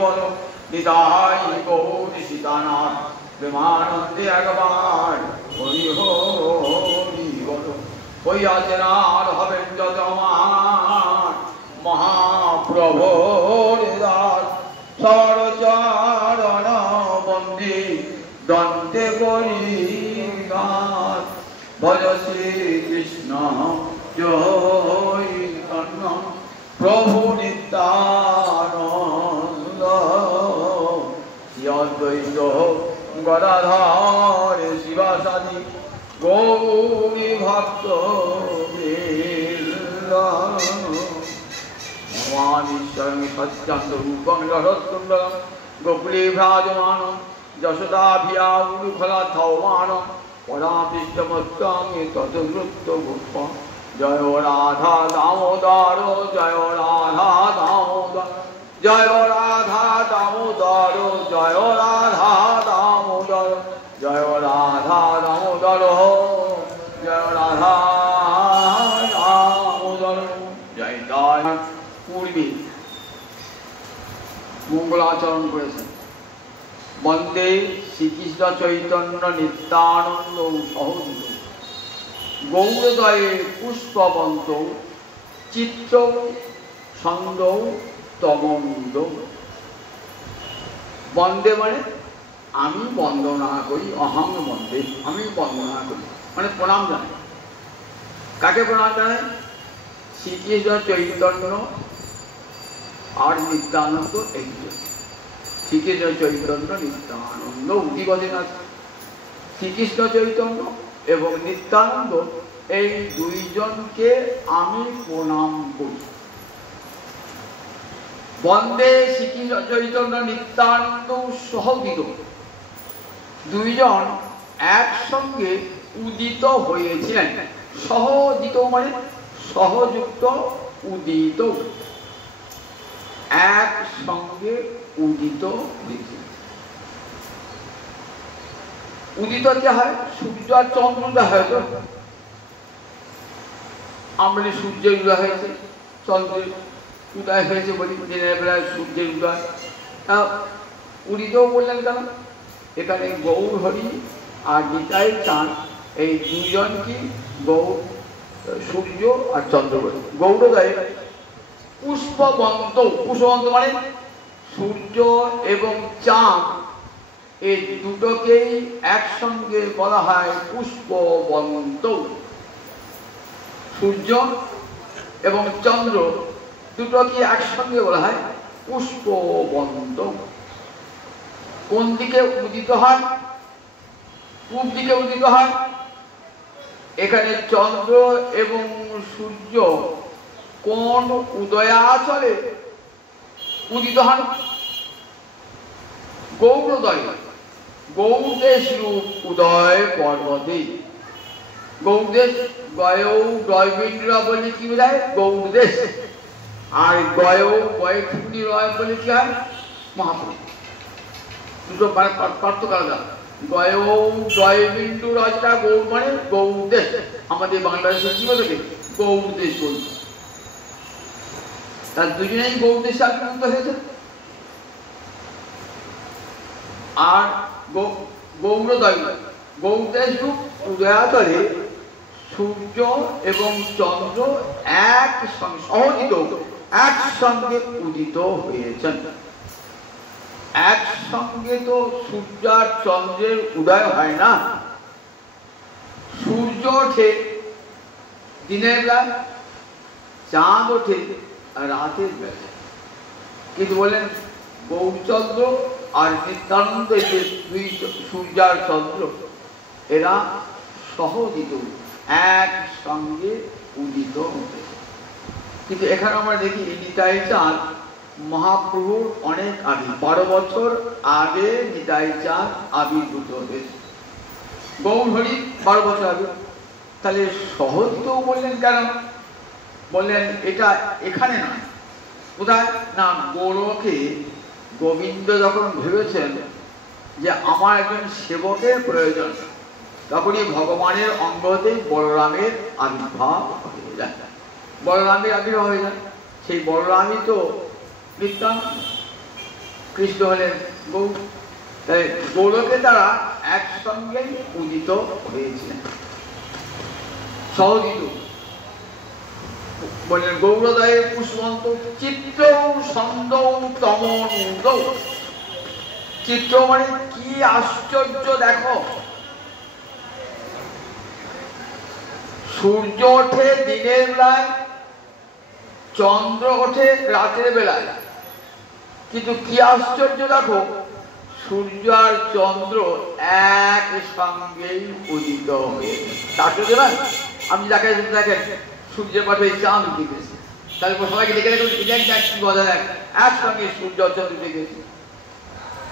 বল নিতাই গৌর সীতানাথ প্রেমানন্দে একবার হরি হরি বল। হইয়াছে না আর হবেন যত আমার মহাপ্রভুর দাস সরচরণ বন্দী দন্তে করি গান ভজ শ্রী কৃষ্ণ জয় কৃষ্ণ প্রভু নিত্যানন্দ অদ্বৈত গদাধর শিবাসাদি গৌরী ভক্ত ভগবানীশ্বরং সচ্চান্তরূপং রসতুণ্ডলং গোকুলে ভ্রাজমানং যশোদাভিয়া উলুখলাথৌমানং পদাপৃষ্ঠমস্তং ততনৃত্য ভূপং জয় রাধা দামোদর জয় রাধা দামোদর জয় রাধা দামোদর জয় রাধা দামোদর জয় রাধা দামোদর জয় রাধা দামোদর জয় জয়। পূর্বে মঙ্গলাচরণ করেছেন বন্দে শ্রীকৃষ্ণ চৈতন্য নিত্যানন্দ সহযোগ গৌরদয়ে পুষ্পবন্ত চিত্ত ছন্দ তমন্দ। বন্দে মানে আমি বন্দনা করি, অহং বন্দে আমি বন্দনা করি মানে প্রণাম জানাই। কাকে প্রণাম জানাই? শ্রীকৃষ্ণ চৈতন্য আর নিত্যানন্দ একজন। শ্রীকৃষ্ণ চৈতন্য নিত্যানন্দ উদিবদিন আছে। শ্রীকৃষ্ণ চৈতন্য এবং নিত্যানন্দ এই দুইজনকে আমি প্রণাম করি। বন্দে শ্রীকৃষ্ণ চৈতন্য নিত্যানন্দ সহোদিত, দুইজন একসঙ্গে উদিত হয়েছিলেন। সহোদিত মানে সহযুক্ত, উদিত একসঙ্গে উদিত হয়েছিল। উদিত কে হয়? সূর্য আর চন্দ্র উদয় হয়। তো আমরা সূর্যের উদয় হয়েছে, চন্দ্রের উদয় হয়েছে বলি, দিনের বেলায় সূর্যের উদয়। উদিতও বললেন কেন? এখানে গৌর হরি আর নিতাই চাঁদ এই দুজন কি গৌর, সূর্য আর চন্দ্র বলে। গৌরদয়ে পুষ্পবন্ত, পুষ্পবন্ত মানে সূর্য এবং চাঁদ এই দুটোকেই একসঙ্গে বলা হয় পুষ্পবন্ত। সূর্য এবং চন্দ্র দুটোকে একসঙ্গে বলা হয় পুষ্পবন্ত। কোন দিকে উদিত হয়? পূব দিকে উদিত হয়। এখানে চন্দ্র এবং সূর্য কোন উদয়াচলে উদিত হন? গৌরদয়, গৌরদেশ রূপ উদয় পর্বতে। গৌরদেশ গয়ৌ গয়বিন্দ্রা বলে কি বোঝায়? গৌরদেশ। আর গয়ৌ গয়ঠুনি রয় বলে কি হয়? মহাপুরুষ। দুটো পার্থক্য আলাদা। গয়ৌ জয়বিন্দু রাজটা গৌর মানে গৌরদেশ। আমাদের বাংলাদেশে কি বলে? গৌরদেশ বলছে। তার দুজনেই গৌরদেশে আক্রান্ত হয়েছে। আর গৌরদয়, গৌরদেশ রূপ উদয়াচলে সূর্য এবং চন্দ্র একসঙ্গে সহজিত, একসঙ্গে উদিত হয়েছেন। একসঙ্গে তো সূর্য আর চন্দ্রের উদয় হয় না। সূর্য ওঠে দিনের বেলা, চাঁদ ওঠে রাতের বেলা। কিন্তু বলেন গৌরচন্দ্র আর নিত্যানন্দ যে দুই সূর্য আর চন্দ্র এরা সহোদিত, একসঙ্গে উদিত হতে। কিন্তু এখানে আমরা দেখি নিতাই চাঁদ মহাপ্রভুর অনেক আগে, 12 বছর আগে নিতাই চাঁদ আবির্ভূত হয়েছে। গৌর হরি 12 বছর আগে। তাহলে সহোদিত বললেন কেন? বললেন এটা এখানে না, কোথায় না? গৌরকে গোবিন্দ যখন ভেবেছেন যে আমার একজন সেবকের প্রয়োজন, তখনই ভগবানের অঙ্গতেই বলরামের আবির্ভাব হয়ে যায়। বলরামের আবির্ভাব হয়ে যায়। সেই বলরামই তো নিত্যানন্দ। কৃষ্ণ হলেন গৌর। তাই গৌরকে তারা একসঙ্গেই উদিত হয়েছিলেন, সহজিত। বললেন গৌরদয়ে পুষ্পন্ত চিত্র ছন্দ তমন। চিত্র মানে কি আশ্চর্য দেখো, সূর্য ওঠে দিনের বেলায়, চন্দ্র ওঠে রাতের বেলায়, কিন্তু কি আশ্চর্য দেখো, সূর্য আর চন্দ্র এক সঙ্গেই উদিত হয়েছে। তাকে দেবেন আপনি যাকে দেখেন সূর্যের পাশে চাঁদ দেখেছে, তারপর সবাইকে দেখে দেখুন কি বলা যায়, একসঙ্গে সূর্য চন্দ্র দেখেছে।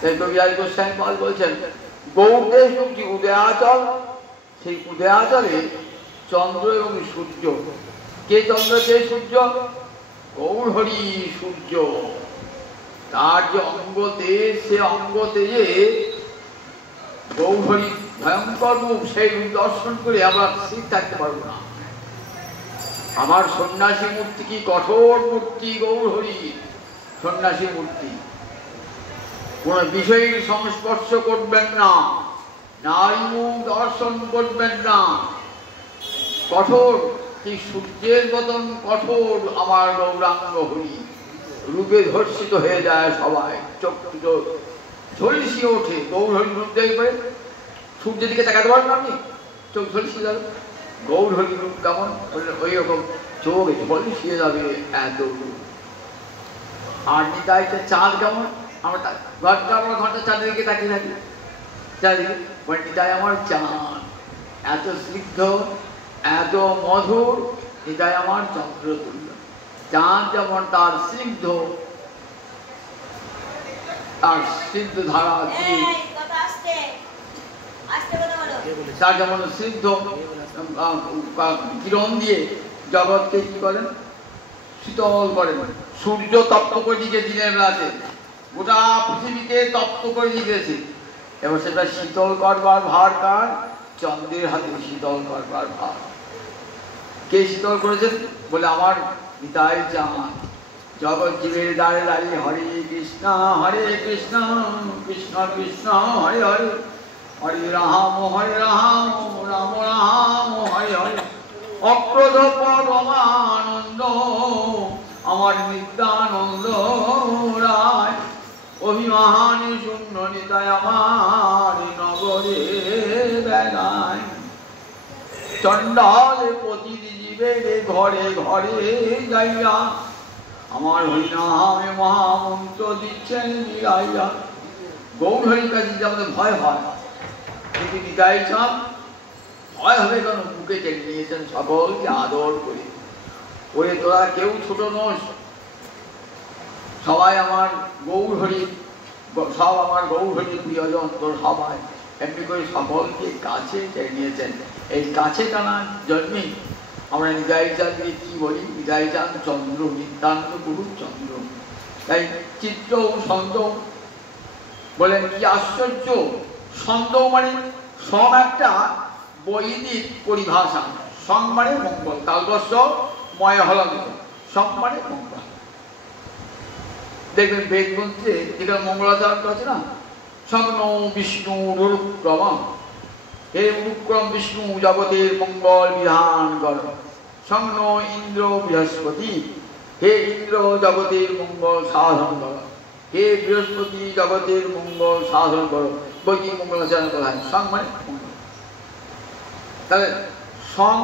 তাই কবিরাজ গোস্বামী পাল বলছেন গৌরদেশ কি উদয়াচল, সেই উদয়াচলে চন্দ্র এবং সূর্য। কে চন্দ্র কে সূর্য? গৌর হরি সূর্য। তার যে অঙ্গ তেজ, সে অঙ্গ তেজে গৌর হরি ভয়ঙ্কর রূপ, সেই রূপ দর্শন করে আমরা স্থির থাকতে পারবো না। আমার সন্ন্যাসী মূর্তি কি কঠোর মূর্তি, গৌর হরি সন্ন্যাসী মূর্তি। কোন বিষয়ের সংস্পর্শ করবেন না, নারী মুখ দর্শন করবেন না, কঠোর, ঠিক সূর্যের মতন কঠোর আমার গৌরাঙ্গ হরি। রূপে ধর্ষিত হয়ে যায় সবাই, চোখ ঝলসিয়ে ওঠে। গৌর হরি রূপ দেখবে, সূর্যের দিকে তাকাতে পারবেন আপনি, চোখ ঝলসিয়ে যাবে। গৌর হরি রূপ কেমন? ওই রকম চোখ ঝলসিয়ে যাবে, এত রূপ। আর নিতাইতে চাঁদ কেমন? আমরা ঘন্টা চাঁদের দিকে তাকিয়ে থাকি, চাঁদিকে নিতাই আমার চাঁদ, এত স্নিগ্ধ, এত মধুর। নিতাই আমার চন্দ্রতুল্য। চাঁদ যেমন তার স্নিগ্ধ, তার স্নিগ্ধ ধারা দিয়ে, তার যেমন স্নিগ্ধ কিরণ দিয়ে জগৎকে কি করেন? শীতল করেন। সূর্য তপ্ত করে দিকে দিনের বেলাতে গোটা পৃথিবীকে তপ্ত করে দিয়েছে, এবার সেটা শীতল করবার ভার কার? চন্দ্রের হাতে শীতল করবার ভার। কে শীতল করেছেন? বলে আমার নিতাই চাঁদ। জগৎ জীবের দ্বারে দাঁড়িয়ে হরে কৃষ্ণ কৃষ্ণ কৃষ্ণ হরে হরে, হরে রাম রাম রাম হরে হরে। অক্রোধ পরমানন্দ আমার নিত্যানন্দ রায়, অভিমানী শূন্য নিতাই আমার নগরে বেড়ায়। চণ্ডাল প্রতিটি জীবের ঘরে ঘরে যাইয়া আমার হরিনামে মহামন্ত্র দিচ্ছেন মিলাইয়া। গৌর হরির কাছে যে আমাদের ভয় হয়, কিন্তু নিতাই চাঁদ ভয় হবে কেন? বুকে টেনে নিয়েছেন, সকলকে আদর করে। ওরে তোরা কেউ ছোট নোস, সবাই আমার গৌর হরি, সব আমার গৌর হরির প্রিয়জন, তোর সবাই এমনি করে সকলকে কাছে টেনে নিয়েছেন। এই কাছে টানার জন্যেই আমরা নিতাই চাঁদকে কি বলি? নিতাই চাঁদ চন্দ্র, নিত্যান্ত গুরু চন্দ্র। তাই চিত্র ছন্দ বলেন কি আশ্চর্য। ছন্দ মানে সব একটা বৈদিক পরিভাষা। সং মানে মঙ্গল, তালবস্য ময় হলন্ত, সব মানে মঙ্গল। দেখবেন বেদ গ্রন্থে যেখানে মঙ্গলাচরণ আছে না, স্বপ্ন বিষ্ণু রূপক্রম, হে অনুক্রম বিষ্ণু জগতের মঙ্গল বিধান কর। স্বপ্ন ইন্দ্র বৃহস্পতি, হে ইন্দ্র জগতের মঙ্গল সাধন কর। হে বৃহস্পতি জগতের মঙ্গল সাধন কর। বৈদিক মঙ্গলাচরণ করা হয়। সং মানে মঙ্গল। তাহলে সং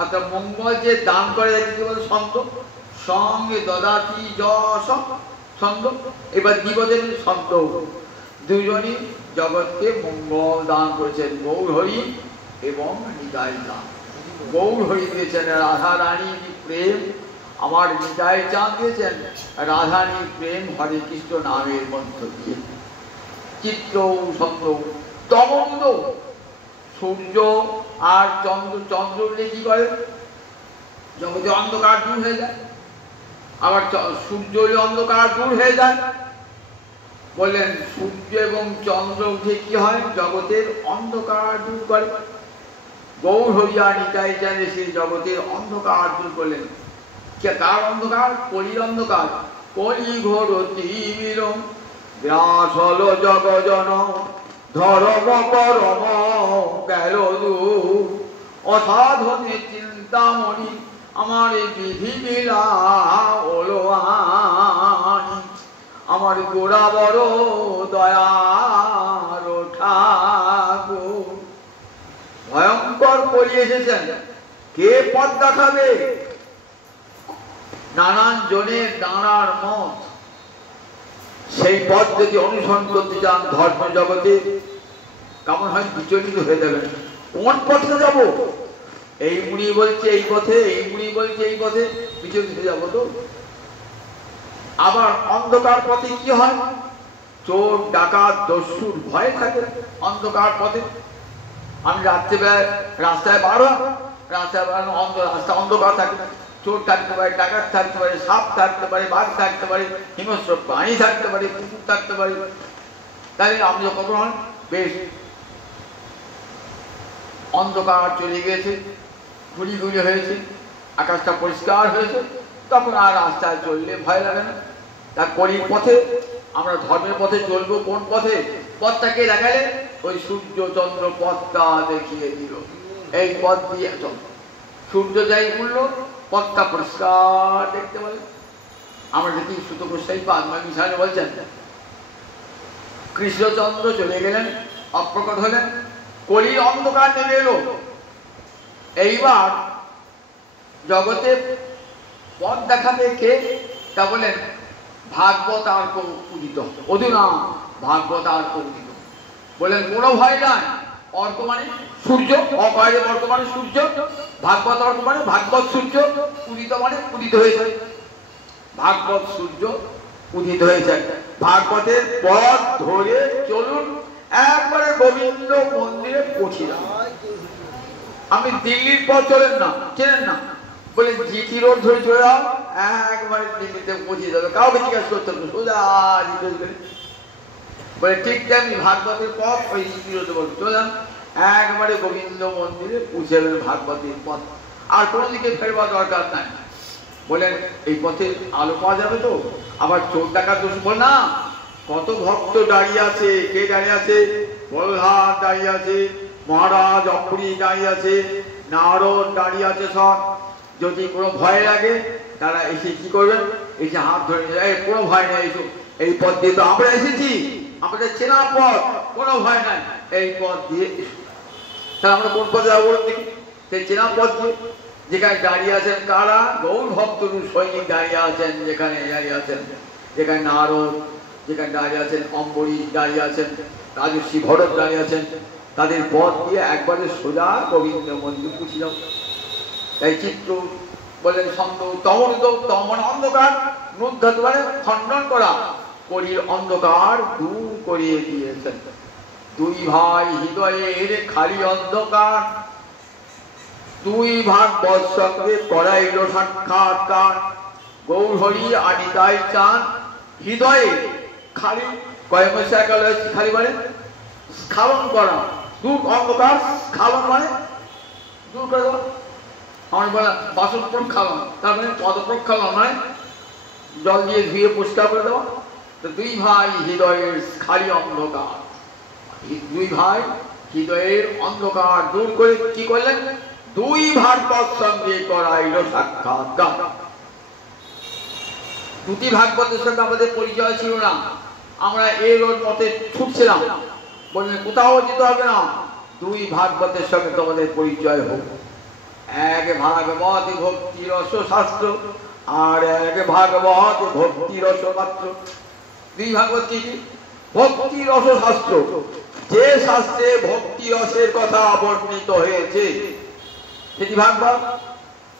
অর্থাৎ মঙ্গল যে দান করে কি বলে? ছন্দ। সঙ্গে দদাতি যশ ছন্দ। এবার দিবদের ছন্দ, দুজনই জগৎকে মঙ্গল দান করেছেন, গৌর হরি এবং নিতাই চাঁদ। গৌর হরি দিয়েছেন রাধা রানীর প্রেম, আমার নিতাই চাঁদ দিয়েছেন রাধারানীর প্রেম হরে কৃষ্ণ নামের মধ্য দিয়ে। চিত্র ছন্দ তমন্দ, সূর্য আর চন্দ্র, চন্দ্র উঠলে কি করে? জগতে অন্ধকার দূর হয়ে যায়। আবার সূর্য উঠলে অন্ধকার দূর হয়ে যায়। বললেন সূর্য এবং চন্দ্র উঠে কি হয়? জগতের অন্ধকার দূর করে। গৌর হরিয়া নিতাই চাঁদ এসে জগতের অন্ধকার দূর করলেন। কার অন্ধকার? কলির অন্ধকার। কলি ঘোর তিমির গ্রাস হল জগজন ধর্ম পরম গেল দূর অসাধনে চিন্তামণি আমার বিধি বিলা হলো আনি আমার গোড়া বড় দয়ার ঠাকুর। ভয়ঙ্কর পড়ে এসেছেন, কে পথ দেখাবে? নানান জনের নানার মত, সেই পথ যদি অনুসরণ করতে চান ধর্ম জগতে কেমন হয় বিচলিত হয়ে যাবেন। কোন পথে যাব? এই মুনি বলছে এই পথে, এই মুনি বলছে এই পথে, বিচলিত হয়ে যাবো তো। আবার অন্ধকার পথে কি হয়? চোর ডাকাত দস্যুর ভয় থাকে অন্ধকার পথে। আমি রাত্রেবেলায় রাস্তায় বার হলাম, রাস্তায় রাস্তা অন্ধকার থাকে, চোর থাকতে পারে, ডাকাত থাকতে পারে, সাপ থাকতে পারে, বাঘ থাকতে পারে, হিংস্র প্রাণী থাকতে পারে, কুকুর থাকতে পারে। তাই আমি যখন বেশ অন্ধকার চলে গিয়েছে, গুলি গুলি হয়েছে, আকাশটা পরিষ্কার হয়েছে, তখন আর রাস্তায় চললে ভয় লাগে না। তা কলির পথে আমরা ধর্মের পথে চলবো কোন পথে? পথটাকে দেখালে ওই সূর্য চন্দ্র পথটা দেখিয়ে দিল, এই পথ দিয়ে চল। সূর্য যাই উঠলো, পথটা পরিষ্কার দেখতে পারে। আমরা দেখি সুতো গোস্বাই পাঁচমানি বলছেন কৃষ্ণচন্দ্র চলে গেলেন, অপ্রকট হলেন, কলির অন্ধকার নেমে এলো। এইবার জগতে পথ দেখাবে কে? তা বলেন ভাগবত আর উদিত, অধুনা ভাগবত আর উদিত। বলেন কোনো ভয় নাই, অর্ক মানে সূর্য, অপারে অর্ক মানে সূর্য, ভাগবত অর্ক মানে ভাগবত সূর্য, উদিত মানে উদিত হয়েছে, ভাগবত সূর্য উদিত হয়েছে। ভাগবতের পথ ধরে চলুন, একবারে গোবিন্দ মন্দিরে পৌঁছে যান। আপনি দিল্লির পথ চলেন না, চেনেন না, বলে জিটি রোড ধরে চলে যাও, একবারে দিল্লিতে পৌঁছে যাবে, কাউকে জিজ্ঞাসা করতে হবে সোজা জিজ্ঞেস করে। বলে ঠিক তেমনি ভাগবতের পথ ওই জিটি রোডে বলে চলে যান, একবারে গোবিন্দ মন্দিরে পৌঁছে যাবেন ভাগবতের পথ, আর কোনো দিকে ফেরবার দরকার নাই। বলেন এই পথে আলো পাওয়া যাবে তো? আবার চোর টাকার দোষ বল না, কত ভক্ত দাঁড়িয়ে আছে, কে দাঁড়িয়ে আছে? বলহাট দাঁড়িয়ে আছে, মহারাজ অম্বরী দাঁড়িয়ে আছে, নারদ দাঁড়িয়ে আছে। সব যদি কোনো ভয় লাগে তারা এসে কি করবেন? এসে হাত ধরে নিয়ে যায়, কোনো ভয় নাই, এসো এই পথ দিয়ে তো আমরা এসেছি, আমাদের চেনা পথ, কোনো ভয় নাই, এই পথ দিয়ে এসো। তাহলে আমরা কোন পথে যাবো বলুন দেখি? সেই চেনা পথ দিয়ে। যেখানে দাঁড়িয়ে আছেন কারা? গৌর ভক্তরূপ সৈনিক দাঁড়িয়ে আছেন, যেখানে দাঁড়িয়ে আছেন, যেখানে নারদ, যেখানে দাঁড়িয়ে আছেন অম্বরীশ দাঁড়িয়ে আছেন, রাজর্ষি ভরত দাঁড়িয়ে আছেন, তাদের পথ দিয়ে একবারে সোজা গোবিন্দ মন্দির পৌঁছে যাও। তাই চিত্র বলেন ছন্দ তমন অন্ধকার নুদ্ধত মানে খণ্ডন করা, কলির অন্ধকার দূর করিয়ে দিয়েছেন। দুই ভাই হৃদয়ের খালি অন্ধকার, দুই ভাগবত সঙ্গে করাইল সাক্ষাৎকার। গৌর হরি আনিতাই চান হৃদয়ে খালি, খালি মানে স্খালন করা, দূর অন্ধকার, স্খালন মানে দূর করে দেওয়া। আমার বলা বাসন প্রক্ষালন, তার মানে পদ প্রক্ষালন নয়, জল দিয়ে ধুয়ে পরিষ্কার করে দেওয়া। তো দুই ভাই হৃদয়ের খালি অন্ধকার, দুই ভাই হৃদয়ের অন্ধকার দূর করে কি করলেন? দুই ভাগবত সঙ্গে করাইল সাক্ষাৎকার। দুটি ভাগবতের সঙ্গে আমাদের পরিচয় ছিল না, আমরা এই রোড পথে ছুটছিলাম, বললেন কোথাও যেতে হবে না, দুই ভাগবতের সঙ্গে তোমাদের পরিচয় হোক। এক ভাগবত ভক্তি রস শাস্ত্র, আর এক ভাগবত ভক্তি রস পাত্র। দুই ভাগবত কি? ভক্তি রস শাস্ত্র, যে শাস্ত্রে ভক্তি রসের কথা বর্ণিত হয়েছে সেটি ভাগবত।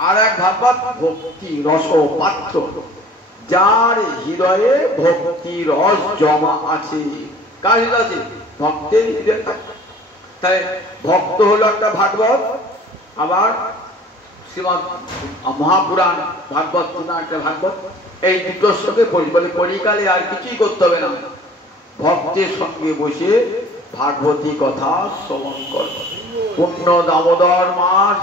আর এক ভাগবত ভক্তি রস পাত্র, যার হৃদয়ে ভক্তি রস জমা আছে। কার হৃদয় আছে? ভক্তের হৃদয়। তাই ভক্ত হলো একটা ভাগবত, আবার শ্রীমদ মহাপুরাণ ভাগবত পুরাণ একটা ভাগবত। এই দুটোর সঙ্গে বলে কলিকালে আর কিছুই করতে হবে না, ভক্তের সঙ্গে বসে ভাগবতী কথা শ্রবণ কর। পূর্ণ দামোদর মাস,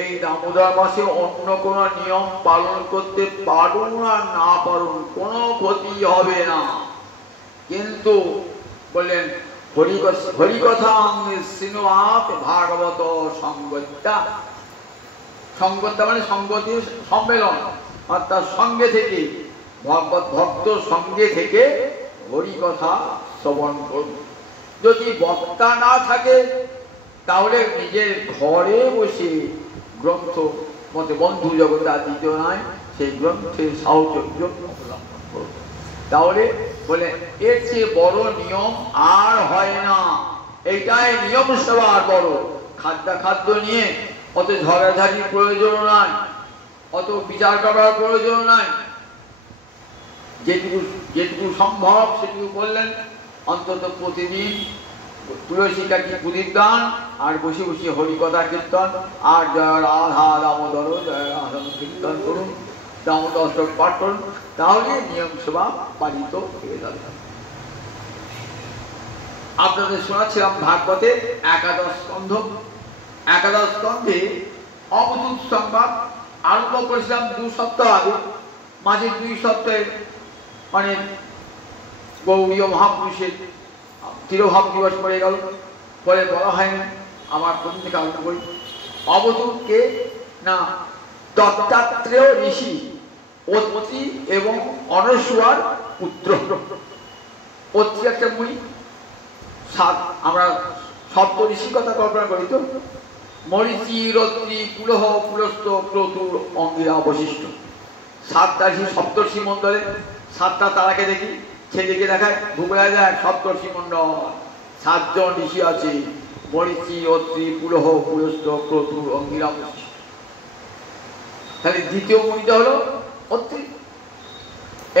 এই দামোদর মাসে অন্য কোন নিয়ম পালন করতে পারুন আর না পারুন, কোনো ক্ষতি হবে না। কিন্তু বললেন হরিকথা শ্রীনুয়াত ভাগবত সঙ্গত্যা। সঙ্গত্যা মানে সঙ্গতির সম্মেলন, অর্থাৎ সঙ্গে থেকে ভগবত ভক্ত সঙ্গে থেকে হরিকথা শ্রবণ করুন। যদি বক্তা না থাকে তাহলে নিজের ঘরে বসে গ্রন্থ মতে বন্ধু জগতে দ্বিতীয় নয় সেই গ্রন্থের সাহায্য অবলম্বন করুন। তাহলে বলে এর চেয়ে বড় নিয়ম আর হয় না। এইটাই নিয়ম সেবার বড়। খাদ্য নিয়ে অত ঝগড়াঝাটির প্রয়োজন নাই, অত বিচার করার প্রয়োজন নাই। যেটুকু সম্ভব সেটুকু বললেন। অন্তত প্রতিদিন তুলসী কাঠি প্রদীপ দান আর বসে বসে হরিকথা কীর্তন আর জয় রাধা দামোদর জয় রাধা কীর্তন করুন, দামোদর অষ্টক পাঠ করুন, তাহলে নিয়ম সেবা পালিত হয়ে যাবে। আপনাদের শোনাচ্ছিলাম ভাগবতে একাদশ স্কন্ধ। একাদশ স্কন্ধে অবধূত সংবাদ আরম্ভ করেছিলাম 2 সপ্তাহ আগে। মাঝে 2 সপ্তাহে মানে গৌড়ীয় মহাপুরুষের তিরোভাব দিবস পড়ে গেল, পরে বলা হয়নি। আমার প্রথম থেকে আলোচনা করি। অবধূতকে না দত্তাত্রেয় ঋষি অত্রি এবং অনসূয়ার পুত্র। অত্রি একটা মুনি, আমরা সপ্ত ঋষির কথা কল্পনা করি তো, মরিচি রত্রি পুলহ পুলস্ত ক্রতুর অঙ্গিরা অবশিষ্ট। 7টা ঋষি সপ্তর্ষি মণ্ডলে। 7টা তারাকে দেখি, ছেলেকে দেখায় ভূগোলা যায় সপ্তর্ষি মণ্ডল। 7 জন ঋষি আছে, মরিচি অত্রি পুলহ পুলস্ত ক্রতুর অঙ্গিরা অবশিষ্ট। তাহলে দ্বিতীয় মুনিটা হলো অত্রি।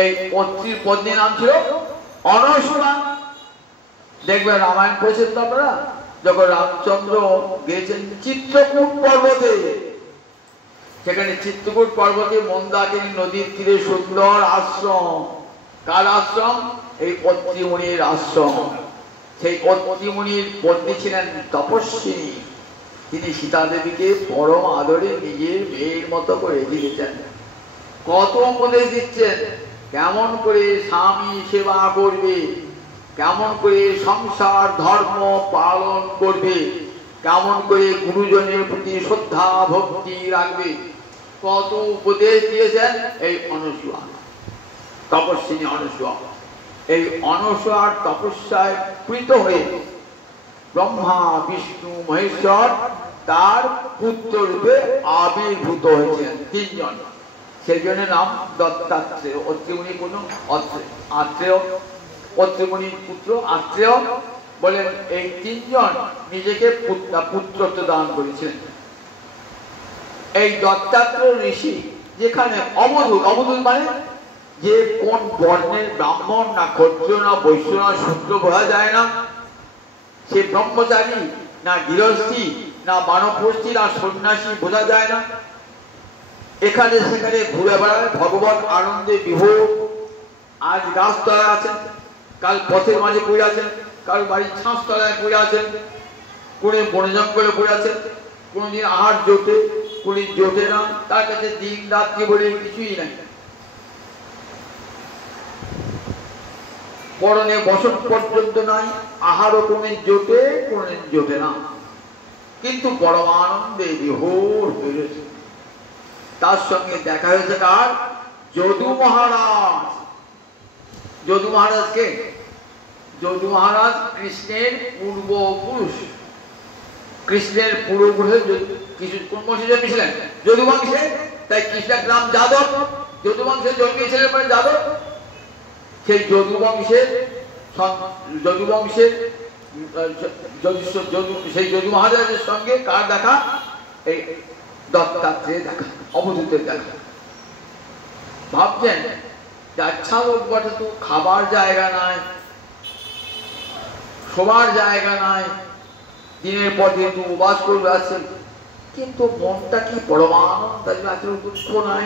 এই অত্রির পত্নীর নাম ছিল অনসূয়া। দেখবেন রামায়ণ পড়েছেন তো আপনারা, যখন রামচন্দ্র গিয়েছেন চিত্রকূট পর্বতে, সেখানে চিত্রকূট পর্বতে মন্দাকিনী নদীর তীরে সুন্দর আশ্রম। কার আশ্রম? এই অত্রিমুনির আশ্রম। সেই অত্রিমুনির পত্নী ছিলেন তপস্বিনী। তিনি সীতা দেবীকে পরম আদরে নিজের মেয়ের মতো করে দিয়েছেন। কত উপদেশ দিচ্ছেন, কেমন করে স্বামী সেবা করবে, কেমন করে সংসার ধর্ম পালন করবে, কেমন করে গুরুজনের প্রতি শ্রদ্ধা ভক্তি রাখবে, কত উপদেশ দিয়েছেন এই অনসূয়া, তপস্বিনী অনসূয়া। এই অনসূয়ার তপস্যায় প্রীত হয়ে ব্রহ্মা বিষ্ণু মহেশ্বর তার পুত্র রূপে আবির্ভূত হয়েছেন 3 জন। সেই জন্য নাম দত্তাত্রেয়। অত্রিমুনি পুত্র আত্রেয়, অত্রিমুনির পুত্র আত্রেয়। বলেন এই 3 জন নিজেকে পুত্রত্ব দান করেছিলেন। এই দত্তাত্রেয় ঋষি যেখানে অবধূত মানে যে কোন বর্ণের ব্রাহ্মণ না ক্ষত্রিয় না বৈশ্য না শূদ্র বোঝা যায় না, সে ব্রহ্মচারী না গৃহস্থী না বানপ্রস্থী না সন্ন্যাসী বোঝা যায় না, এখানে সেখানে ঘুরে বেড়ায় ভগবান আনন্দে বিভোর। আজ গাছতলায় আছেন, কাল পথের মাঝে পড়ে আছেন, কাল বাড়ির ছাঁচতলায় পড়ে আছেন, কোন বনে জঙ্গলে পড়ে আছেন। কোনদিন আহার জোটে, কোনদিন জোটে না, তার কাছে দিন রাত্রি বলে কিছুই নাই। পরনে বসন পর্যন্ত নাই, আহারও কোনদিন জোটে কোনদিন জোটে না, কিন্তু বড় আনন্দে বিভোর হয়েছে। তার সঙ্গে দেখা হয়েছে কার? যদু মহারাজ। যদু মহারাজকে, যদু মহারাজ কৃষ্ণের পূর্বপুরুষ। কৃষ্ণের পূর্বপুরুষে কোন বংশে জন্মেছিলেন? যদু বংশে। তাই কৃষ্ণের নাম যাদব। যদু বংশে জন্মেছিলেন মানে যাদব। সেই যদু বংশের সেই যদু মহারাজের সঙ্গে কার দেখা? এই দত্তাত্রেয় দেখা, অবধূতের দেখা। ভাবছেন আচ্ছা লোক বটে, তো খাবার জায়গা নাই, শোবার জায়গা নাই, দিনের পর দিন তো উপবাস করবে আছেন, কিন্তু মনটা কি পরমানন্দ, দুঃখ নাই,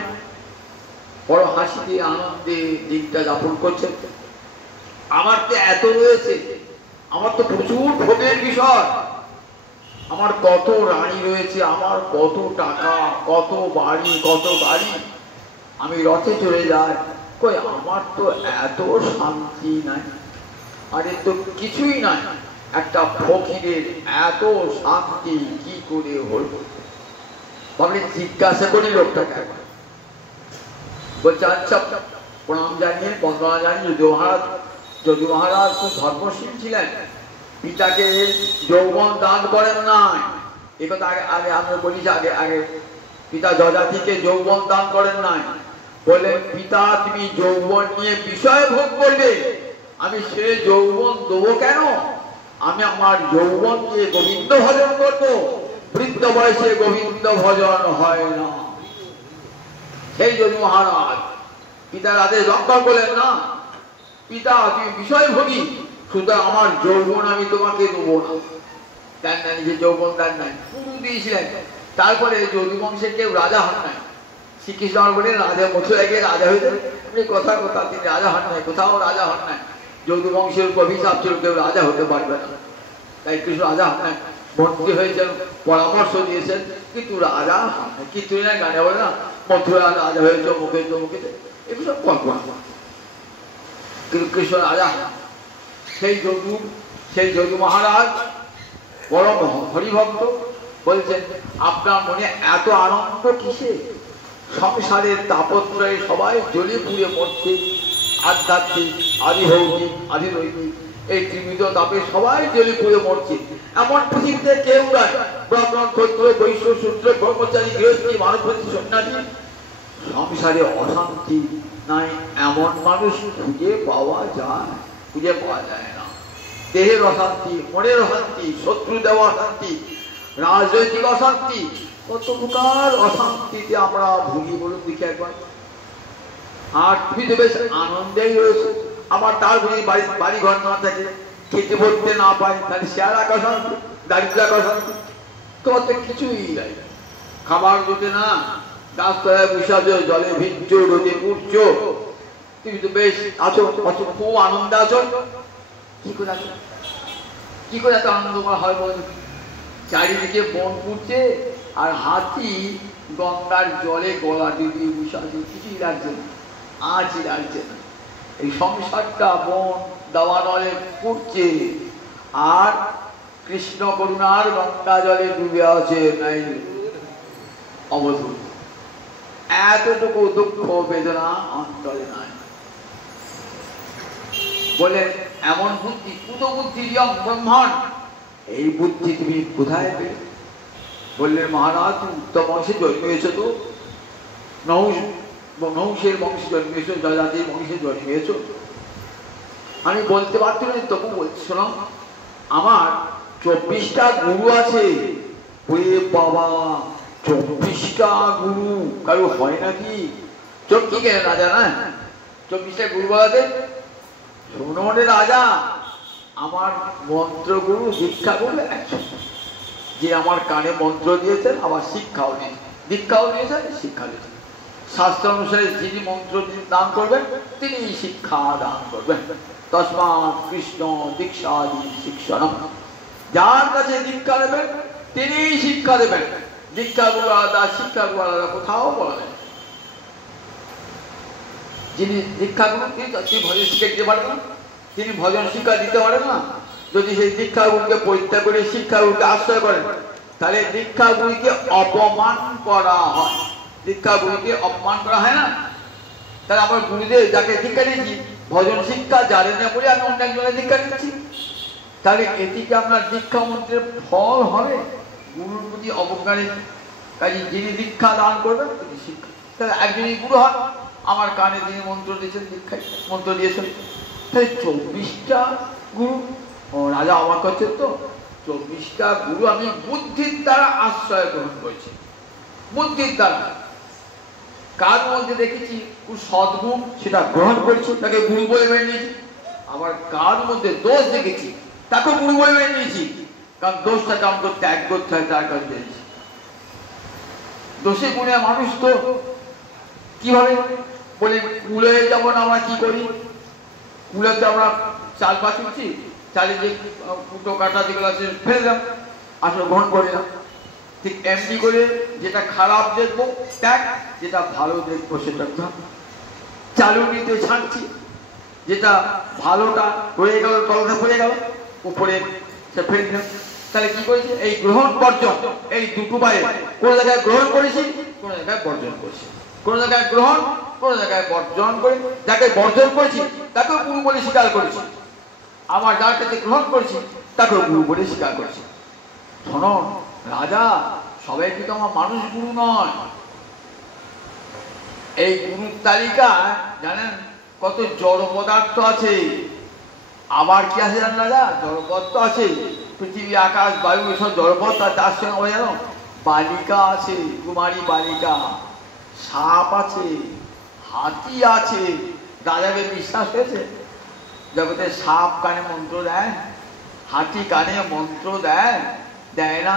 বড় হাসি দিয়ে আনন্দে দিনটা যাপন করছেন। আমার তো এত রয়েছে, আমার তো প্রচুর ভোগের বিষয়, আমার কত রানী রয়েছে, আমার কত টাকা, কত বাড়ি, কত গাড়ি, আমি রথে চলে যাই, কই আমার তো এত শান্তি নাই। আরে তো কিছুই নয়, একটা ফকিরের এত শান্তি কি করে হলো? ভাবলেন জিজ্ঞাসা করি লোকটাকে, বলছে আচ্ছা প্রণাম জানিয়ে বন্দনা জানিয়ে যদু মহারাজ খুব ধর্মশীল ছিলেন, পিতাকে যৌবন দান করেন নাই। এ কথা আগে আমি বলি যে আগে আগে পিতা যজাতিকে যৌবন দান করেন নাই। বললেন পিতা তুমি যৌবন নিয়ে বিষয় ভোগ করবে, আমি সে যৌবন দেবো কেন? আমি আমার যৌবন দিয়ে গোবিন্দ ভজন করবো। বৃদ্ধ বয়সে গোবিন্দ ভজন হয় না। সেই যদু মহারাজ পিতার আদেশ রক্ষা করলেন না। পিতা তুমি বিষয় ভোগী, সুতরাং আমার যৌবন আমি তোমাকে দেবো না। দেন না, নিজের যৌবন দেন নাই, পুরু দিয়েছিলেন। তারপরে যদু বংশের কেউ রাজা হন নাই। শ্রীকৃষ্ণ বলেন রাজা মথুরায় গিয়ে রাজা হয়েছেন, কথা কথা তিনি রাজা হন নাই, কোথাও রাজা হন নাই। যদু বংশের অভিশাপ ছিল কেউ রাজা হতে পারবে না, তাই কৃষ্ণ রাজা হন নাই। মন্ত্রী হয়েছেন, পরামর্শ দিয়েছেন, কিন্তু রাজা হন নাই। কিন্তু গানে বলে না মথুরা রাজা হয়েছে মুখে মুখে, এগুলো সব কল্পনা। কিন্তু কৃষ্ণ রাজা সেই যদু মহারাজ বড় হরিভক্ত। বলছেন আপনার মনে এত আনন্দ কিসে? সংসারের তাপত্রয়ে সবাই জ্বলে পুড়ে মরছে। আধ্যাত্মিক, আদিভৌতিক, আদিদৈবিক এই ত্রিবিধ তাপে সবাই জ্বলে পুড়ে মরছে। এমন পৃথিবীতে কেউ নাই, ব্রাহ্মণ, ক্ষত্রিয়, বৈশ্য, শূদ্র, ব্রহ্মচারী, গৃহস্থী, মানবপতি, সন্ন্যাসী, সংসারে অশান্তি নাই এমন মানুষ খুঁজে পাওয়া যায় না। দেহের অশান্তি, মনের অশান্তি, শত্রু দেওয়া অশান্তি, রাজনৈতিক অশান্তি, কত প্রকার অশান্তিতে আমরা ভুগি বলুন দেখি একবার। আর পৃথিবীতে বেশ আনন্দেই রয়েছে। আবার তার বাড়ি ঘর না থাকে, খেতে পড়তে না পায়, তাহলে শেয়ার এক অশান্তি, দারিদ্র এক অশান্তি, তোমার কিছুই নাই। খাবার জোটে না, গাছতলায় বসে আছো, জলে ভিজছ, রোদে পুড়ছো, তুমি তো বেশ আছো, খুব আনন্দে আছো। কি করে এত আনন্দ করা হয় বল? চারিদিকে বন পুড়ছে আর হাতি গঙ্গার জলে গলা দিয়ে বসে আছে, কিছুই লাগছে না, আঁচই লাগছে না। এই সংসারটা বন দাওয়ানলে পুড়ছে আর কৃষ্ণ করুণার গঙ্গা জলে ডুবে আছে নাই অবধূত। এতটুকু দুঃখ বেদনা অন্তরে নাই। বলেন এমন বুদ্ধি, কুত বুদ্ধি ব্রহ্মণ, এই বুদ্ধি তুমি কোথায় পেলে? বললেন মহারাজ উত্তম বংশে জন্মেছ, তো নহুষের বংশে জন্মেছ, যজাতির বংশে জন্মেছ। আমি বলতে পারতাম না, তবু বলছি শোনো, আমার 24টা গুরু আছে। ওরে বাবা, 24টা গুরু কারো হয় নাকি? চোখ কি কেন রাজা না 24টা গুরু বলাতে? শোনো রাজা, আমার মন্ত্রগুরু দীক্ষাগুরু একজন, যে আমার কানে মন্ত্র দিয়েছেন, আবার শিক্ষাও দিয়েছেন, দীক্ষাও দিয়েছেন, শিক্ষা দিয়েছেন। শাস্ত্র অনুসারে যিনি মন্ত্র দান করবেন তিনি শিক্ষা দান করবেন। তস্মাৎ কৃষ্ণ দীক্ষাদি শিক্ষণম, যার কাছে দীক্ষা দেবেন তিনি শিক্ষা দেবেন। দীক্ষাগুরু আলাদা, শিক্ষাগুরু আলাদা, কোথাও বলা নেই। যিনি দীক্ষাগুরু তিনি ভজন শিক্ষা দিতে পারেন না, তিনি ভজন শিক্ষা দিতে পারেন না। যদি সেই দীক্ষাগুরুকে পরিত্যাগ করে শিক্ষাগুরুকে আশ্রয় করেন, তাহলে দীক্ষাগুরুকে অপমান করা হয়। দীক্ষাগুরুকে অপমান করা হয় না? তাহলে আমার গুরুদেব যাকে দীক্ষা দিয়েছি, ভজন শিক্ষা জানেন না বলে আমি অন্য একজনের দীক্ষা দিচ্ছি, তাহলে এটিকে আপনার দীক্ষা মন্ত্রের ফল হবে? গুরুর প্রতি অবজ্ঞানে কাজে যিনি দীক্ষা দান করবেন তিনি শিক্ষা, তাহলে একজনই গুরু হন। আমার কানে যিনি মন্ত্র দিয়েছেন, দীক্ষায় মন্ত্র দিয়েছেন, তাহলে 24টা গুরু। ও রাজা আমার কাছে তো 24টা গুরু আমি বুদ্ধির দ্বারা আশ্রয় গ্রহণ করেছি। বুদ্ধির দ্বারা কার মধ্যে দেখেছি সদ্গুণ, সেটা গ্রহণ করেছি, তাকে গুরু বলে মেনে নিয়েছি। আবার কার মধ্যে দোষ দেখেছি, তাকে গুরু বলে মেনে নিয়েছি, কারণ দোষটাকে আমাকে ত্যাগ করতে হয়, তার কাছে দিয়েছি। দোষে গুণে মানুষ তো কিভাবে বলে কুলে যেমন আমরা কি করি, কুলেতে আমরা চাল পাচ্ছি, চালে যে কুটো কাটা যেগুলো আছে ফেলে দাম, আসলে গ্রহণ করি না। ঠিক এমনি করে যেটা খারাপ দেখবো ত্যাগ, যেটা ভালো দেখবো সেটা চালু নিতে ছাড়ছি। যেটা ভালোটা রয়ে গেল তলাতে পড়ে গেল, উপরে সে ফেলে দিল। তাহলে কি করেছি? এই গ্রহণ বর্জন, এই দুটো বাইরে কোন জায়গায় গ্রহণ করেছি, কোন জায়গায় বর্জন করেছি। কোন জায়গায় গ্রহণ, কোন জায়গায় বর্জন করে। যাকে বর্জন করেছি তাকেও গুরু বলে স্বীকার করেছি, আমার যার কাছে গ্রহণ করেছি তাকেও গুরু বলে স্বীকার করেছি। শোনো রাজা, সবাই কিন্তু আমার মানুষ গুরু নয়। এই গুরুর তালিকায় জানেন কত জড় পদার্থ আছে। আবার কি আছে জানেন রাজা? জড় পদার্থ আছে, পৃথিবী আকাশ বায়ু এসব জড় পদার্থ। তার সঙ্গে জানো বালিকা আছে, কুমারী বালিকা, সাপ আছে, হাতি আছে। রাজাকে বিশ্বাস হয়েছে? জগতে সাপ কানে মন্ত্র দেয়, হাতি কানে মন্ত্র দেয়, দেয় না?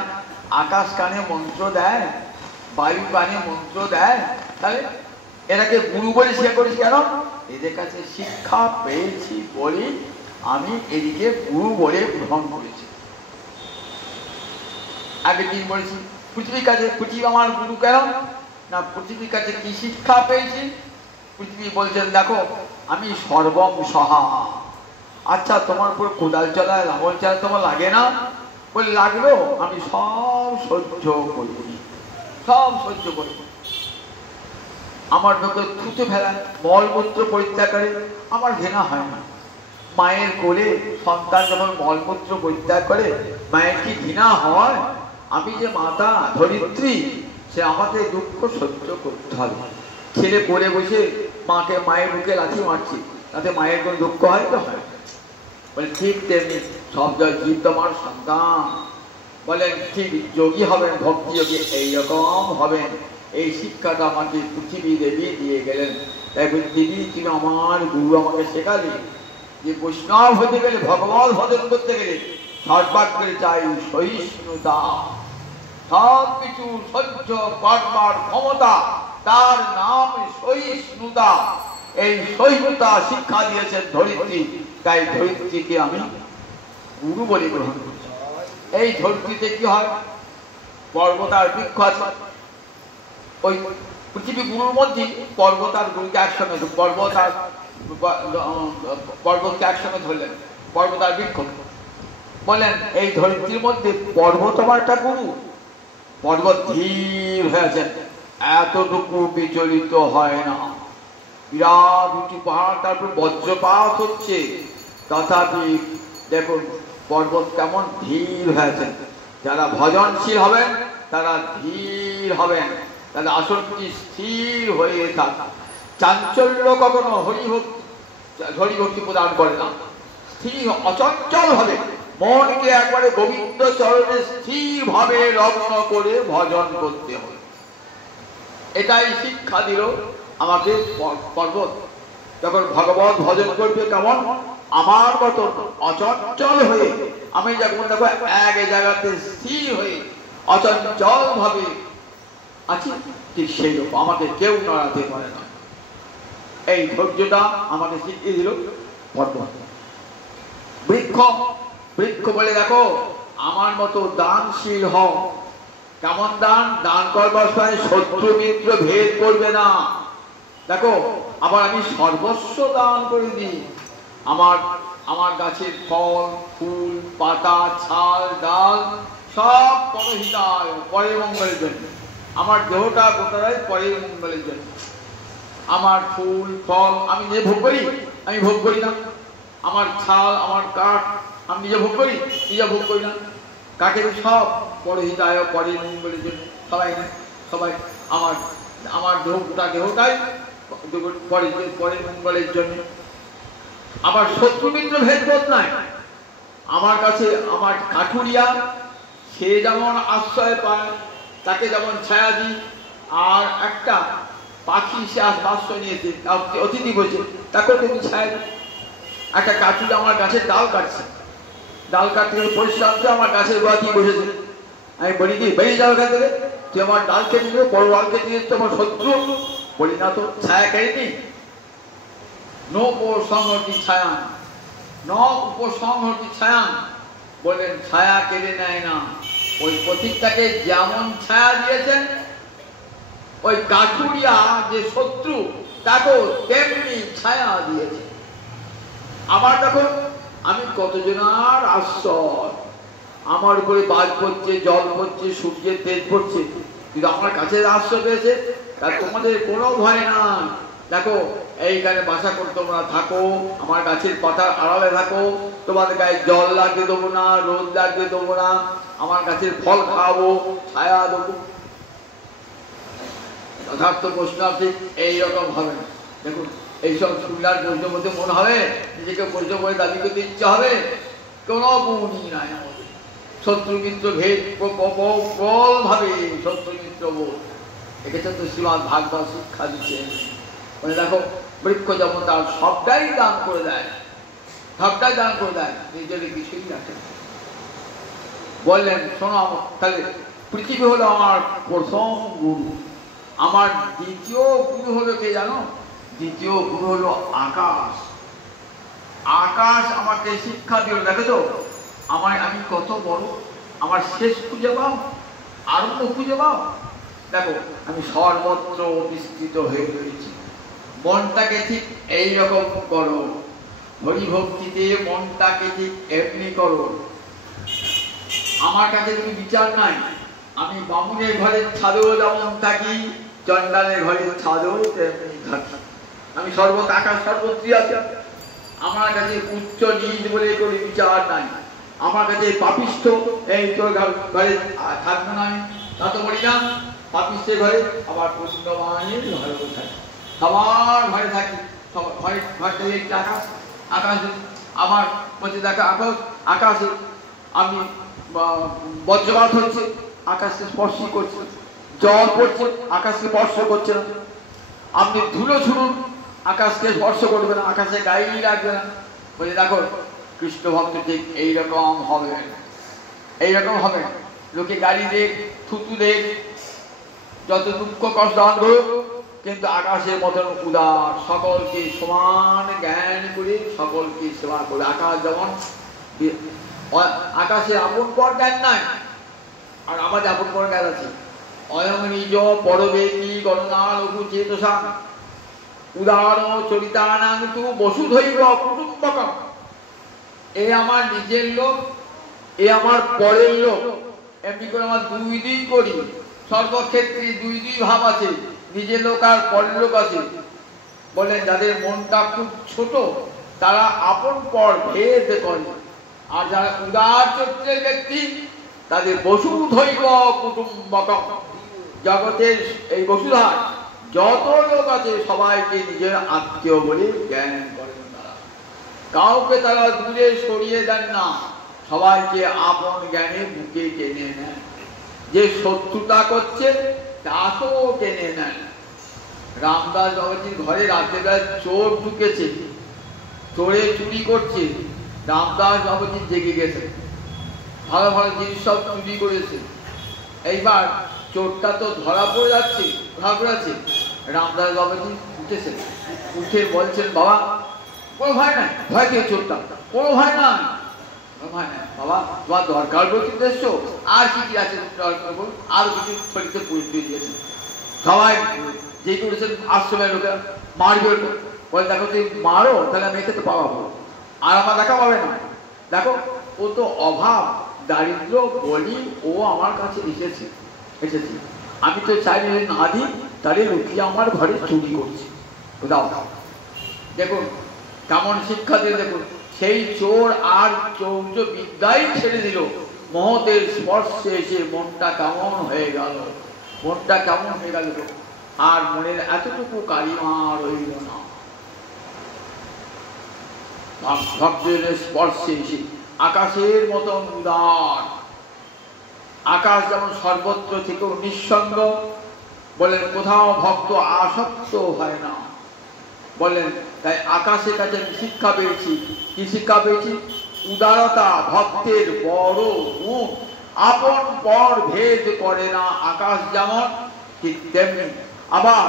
আকাশ কানে মন্ত্র দেয়, বায়ু কানে মন্ত্র দেয়। তাহলে এটাকে গুরু বলে স্বীকার করেছি কেন? এদের কাছে শিক্ষা পেয়েছি বলে আমি এদিকে গুরু বলে গ্রহণ করেছি। আগের দিন বলেছি পৃথিবীর কাছে, পৃথিবী আমার গুরু কেন না? পৃথিবীর কাছে কি শিক্ষা পেয়েছি? পৃথিবী বলছেন দেখো আমি সর্বম সহা। আচ্ছা তোমার উপর কোদাল চালায় লাঙল চালায় তোমার লাগে না? বলে লাগলো, আমি সব সহ্য করব, সব সহ্য করব। আমার ভেতর থুতু ফেলা, মলমূত্র পরিত্যাগ করে আমার ঘৃণা হয় না। মায়ের কোলে সন্তান যখন মলমূত্র পরিত্যাগ করে মায়ের কি ঘৃণা হয়? আমি যে মাতা ধরিত্রী, সে আমাকে দুঃখ সহ্য করতে হবে। ছেলে পড়ে বসে মাকে মায়ের বুকে লাথি মারছি, তাতে মায়ের কোন দুঃখ হয়? তো হয়। বলে ঠিক তেমনি সব জীব তোমার সন্তান। বলেন ঠিক যোগী হবেন, ভক্তি যোগী এইরকম হবেন। এই শিক্ষাটা আমাকে পৃথিবী দেবী দিয়ে গেলেন। তাই পৃথিবী তুমি আমার গুরু, আমাকে শেখালি যে বৈষ্ণব হতে গেলে, ভগবান ভজন করতে গেলে সর্বাগ্রে চাই সহিষ্ণুতা, সব কিছু সহ্য করবার ক্ষমতা, তার নাম সহিষ্ণুতা। এই সহিষ্ণুতা শিক্ষা দিয়েছেন ধরিত্রী, তাই ধরিত্রীকে আমি গুরু বলে গ্রহণ করছি। এই ধরিত্রীতে কি হয়? পর্বত আর বৃক্ষ আছে। ওই পৃথিবী গুরুর মধ্যে পর্বত আর গুরুকে একসঙ্গে, পর্বতকে একসঙ্গে ধরলেন, পর্বত আর বৃক্ষ। বলেন এই ধরিত্রীর মধ্যে পর্বত আমার একটা গুরু। পর্বত ধীর হয়েছে, এতটুকু বিচলিত হয় না। বিরাট উঁচু পাহাড়, তারপর বজ্রপাত হচ্ছে, তথাপি দেখুন পর্বত কেমন ধীর হয়েছে। যারা ভজনশীল হবেন তারা ধীর হবেন, তাদের আসক্তি স্থির হয়ে থাকে। চাঞ্চল্য কখনো হরিভক্তি প্রদান করে না। স্থির অচঞ্চল হবে, মনকে একবারে গোবিন্দ চরণে স্থির ভাবে লগ্ন করে ভজন করতে হবে। এটাই শিক্ষা দিল আমাকে পর্বত। যখন ভগবত ভজন করবে কেমন? আমার মতো অচঞ্চল হয়ে, আমি যখন দেখো এক জায়গাতে স্থির হয়ে অচঞ্চল ভাবে আছি, ঠিক সেই রূপ আমাকে কেউ নড়াতে পারে না। এই ধৈর্যটা আমাকে শিখিয়ে দিল পর্বত। বৃক্ষ, বৃক্ষ বলে দেখো আমার মতো দানশীল হও। কেমন দান? দান করবার সময় শত্রু মিত্র ভেদ করবে না। দেখো আবার আমি সর্বস্ব দান করে দিই। আমার গাছের ফল ফুল পাতা ছাল ডাল সব পরহিতায়, পরের মঙ্গলের জন্য। আমার দেহটা গোটাই পরের মঙ্গলের জন্য। আমার ফুল ফল আমি নিজে ভোগ করি? আমি ভোগ করি না। আমার ছাল আমার কাঠ আমি নিজে ভোগ করি? নিজে ভোগ করি না। কাঠের সব পরহিতায়, পরের মঙ্গলের জন্য। সবাই না, সবাই আমার দেহ, গোটা দেহটাই পরের মঙ্গলের জন্য। আবার শত্রু মিত্র ভেদবোধ নাই আমার কাছে। আমার কাঠুরিয়া, সে যেমন আশ্রয় পায় তাকে যেমন ছায়া দিই, আর একটা পাখি সে আশ্রয় নিয়েছে, অতিথি বলছে, তাকেও তুমি ছায়া দিই। একটা কাঠুরিয়া আমার গাছের ডাল কাটছে, ডাল কাটতে পরিশ্রম আমার গাছের গোড়া দিয়ে বসেছে। আমি বলি কি বেরিয়ে যাও এখান থেকে, তুই আমার ডাল কেটে দিলে, বড় ডাল কেটে দিলে তোমার শত্রু। বলি না তো, ছায়া কেড়ে নি। নোপসংহতি ছায়া, ন উপসংহতি ছায়া। বলেন ছায়া কেড়ে নেয় না। ওই প্রতীকটাকে যেমন ছায়া দিয়েছেন, ওই কাঠুরিয়া যে শত্রু তাকেও তেমনি ছায়া দিয়েছে। আমার দেখো আমি কতজনার আশ্রয়, আমার উপরে বাজ পড়ছে, জল পড়ছে, সূর্যের তেজ পড়ছে, কিন্তু আমার কাছে আশ্রয় পেয়েছে, তার তোমাদের কোনো ভয় নাই। দেখো এইখানে বাসা করে তোমরা থাকো, আমার গাছের পাতার আড়ালে থাকো, তোমাদের গায়ে জল লাগতে দেবো না, রোদ লাগতে দেবো না, আমার গাছের ফল খাওয়াবো, ছায়া দেবো। যথার্থ বৈষ্ণব এইরকম হবে না। দেখুন এইসব শুনলার বৈষ্ণব মধ্যে মনে হবে নিজেকে বৈষ্ণব বলে দাবি করতে ইচ্ছা হবে, কোনো গুণই নাই আমাদের। শত্রু মিত্র ভেদ প্রবল ভাবে শত্রু মিত্র বোধ, এক্ষেত্রে তো শ্রীমদ্ ভাগবত শিক্ষা দিচ্ছে। মানে দেখো বৃক্ষ যেমন তার সবটাই দান করে দেয়, সবটাই দান করে দেয়, নিজের কিছুই রাখে। বললেন শোনো, তাহলে পৃথিবী হলো আমার প্রথম গুরু, আমার দ্বিতীয় গুরু হলো কে জানো? দ্বিতীয় গুরু হলো আকাশ। আকাশ আমাকে শিক্ষা দিল। দেখো তো আমি কত বড়, আমার শেষ খুঁজে পাও, আরম্ভ খুঁজে পাও। দেখো আমি সর্বত্র বিস্তৃত হয়ে রয়েছি। মনটাকে ঠিক এইরকম করো, হরিভক্তিতে মনটাকে ঠিক এমনি করো। আমার কাছে তুমি বিচার নাই, আমি বামুনের ঘরের ছাদেও যেমন থাকি, চণ্ডালের ঘরের ছাদেও তেমনি থাকি। আমি সর্বত্র আকাশ সর্বত্রই আছি। আমার কাছে উচ্চ নিজ বলে কোনো বিচার নাই। আমার কাছে পাপিষ্ঠ এই তোর ঘরে থাকবো না, আমি তা তো বলি না। পাপিষ্ঠের ঘরে আবার পুণ্যবানের ঘরেও থাকি, সবার ঘরে থাকি। ঘর থেকে একটি আকাশ, আকাশে আমার বলছে দেখা আকাশ, আকাশে আমি বজ্রপাত হচ্ছে, আকাশকে স্পর্শ করছে, জল পড়ছে, আকাশকে স্পর্শ করছে না। আপনি ধুলো ছুড়ুন, আকাশকে স্পর্শ করবে না, আকাশে গায়েই রাখবে না। বলে দেখো কৃষ্ণ ভক্ত ঠিক এইরকম হবে, এইরকম হবে। লোকে গাড়ি দেখ, থুতু দেখ, যত দুঃখ কষ্ট আনবে, কিন্তু আকাশের মতন উদার, সকলকে সমান জ্ঞান করে সকলকে সেবা করে। আকাশ যেমন, আকাশে আপন পর জ্ঞান নাই, আর আমাদের আপন পর জ্ঞান আছে। অয়ং নিজ পরবেদী গণনা লঘু চেতসা উদার চরিতানাং তু বসুধৈব কুটুম্বকম। এ আমার নিজের লোক, এ আমার পরের লোক, এমনি করে আমার দুই দুই করি। সর্বক্ষেত্রে দুই দুই ভাব আছে, নিজের লোক আর পরের লোক আছে। বলেন যাদের মনটা খুব ছোট তারা আপন পর ভেদ করে, আর যারা উদার চরিত্রের ব্যক্তি তাদের বসুধৈব কুটুম্বকম। জগতের এই বসুধার যত লোক আছে সবাইকে নিজের আত্মীয় বলে জ্ঞান করেন তারা, কাউকে তারা দূরে সরিয়ে দেন না, সবাইকে আপন জ্ঞানে বুকে টেনে নেন। যে শত্রুতা করছে তাকেও টেনে নেন। রামদাস বাবাজির ঘরে রাত্রেবেলায় চোর ঢুকেছে, চোরে চুরি করছে, রামদাস বাবাজি জেগে গেছে, ভালো ভালো জিনিস সব চুরি করেছে। এইবার চোরটা তো ধরা পড়ে যাচ্ছে, ধরা পড়ে যাচ্ছে। রামদাস বাবাজি উঠেছেন, উঠে বলছেন বাবা কোনো ভয় নাই, ভয় দিয়ে চোরটা কোনো ভয় নাই, ভয় নাই বাবা, তোমার দরকার বলতে এসছো, আর কি কি আছে দরকার বল, আর কিছু শরীরে পরিস্থিতি দিয়েছে। সবাই যে করেছেন আশ্রমের লোকেরা মারবে, বলে দেখো তুই মারো তাহলে আমি একে তো পাওয়াবো, আর আমার দেখা পাবে না। দেখো ও তো অভাব দারিদ্র বলি ও আমার কাছে এসেছে, আমি তো চাই না দিই, তাহলে লুকিয়ে আমার ঘরে চুরি করছে। দাও দেখুন কেমন শিক্ষা দিয়ে, দেখুন সেই চোর আর চৌর্য বিদ্যাই ছেড়ে দিল, মহতের স্পর্শে এসে মনটা কেমন হয়ে গেল, মনটা কেমন হয়ে গেল, আর মনের এতটুকু কালিমা রইল না। ভক্তের স্পর্শে এসে আকাশের মতন উদার, আকাশ যেমন সর্বত্র থেকেও নিঃসঙ্গ, বলেন কোথাও ভক্ত আসক্ত হয় না। বলেন তাই আকাশের কাছে আমি শিক্ষা পেয়েছি। কি শিক্ষা পেয়েছি? উদারতা, ভক্তের বড় গুণ, আপন পর ভেদ করে না। আকাশ যেমন ঠিক তেমনি। আবার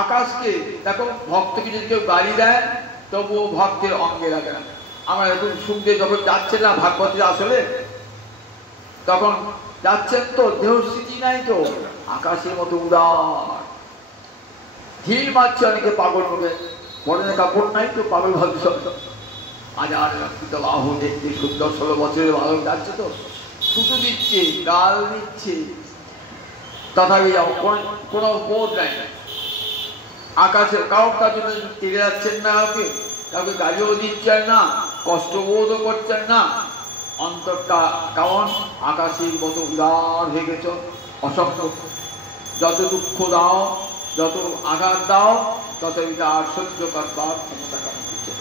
আকাশকে দেখো, ভক্তকে যদি কেউ গালি দেয় তবুও ভক্তের অঙ্গে লাগে না। আমরা এখন শুনতে যখন যাচ্ছেন না ভাগবতী আসলে, তখন যাচ্ছেন তো দেহস্থিতি নাই তো, আকাশের মতো উদার, ঢিল মারছে অনেকে পাগল হবে, মনে কাপড় নাই তো পাগল ভাবছে। হাজার রক্ষিত বাহু দেখতে সুন্দর, 16 বছরের বালক যাচ্ছে তো, ছুটু দিচ্ছে, গাল দিচ্ছে, তথাপি কোনো বোধ নাই। আকাশে কাউকে তার জন্য তীরে যাচ্ছেন না, কাউকে গালিও দিচ্ছেন না, কষ্টবোধও করছেন না। অন্তরটা কেমন আকাশের মতো উদার হয়ে গেছ, অসংখ্য। যত দুঃখ দাও, যত আঘাত দাও, তত আর সহ্য করবার ক্ষমতা কেমন হচ্ছে।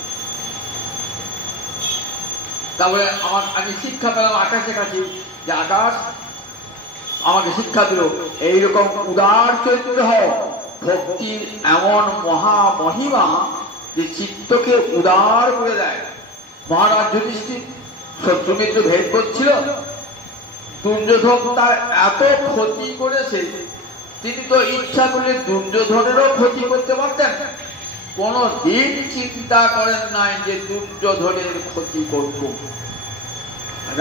তারপরে আমি শিক্ষা পেলাম আকাশের কাছে, যে আকাশ আমাকে শিক্ষা দিল এইরকম উদার চরিত্র হও। ভক্তির এমন মহা মহিমা যে চিত্তকে উদার করে দেয়। মহারাজ যুধিষ্ঠির শত্রু মিত্র ভেদ করছিল, দুর্যোধন তার এত ক্ষতি করেছে, তিনি তো ইচ্ছা করলে দুর্যোধনেরও ক্ষতি করতে পারতেন। কোনো দিন চিন্তা করেন নাই যে দুর্যোধনের ক্ষতি করব।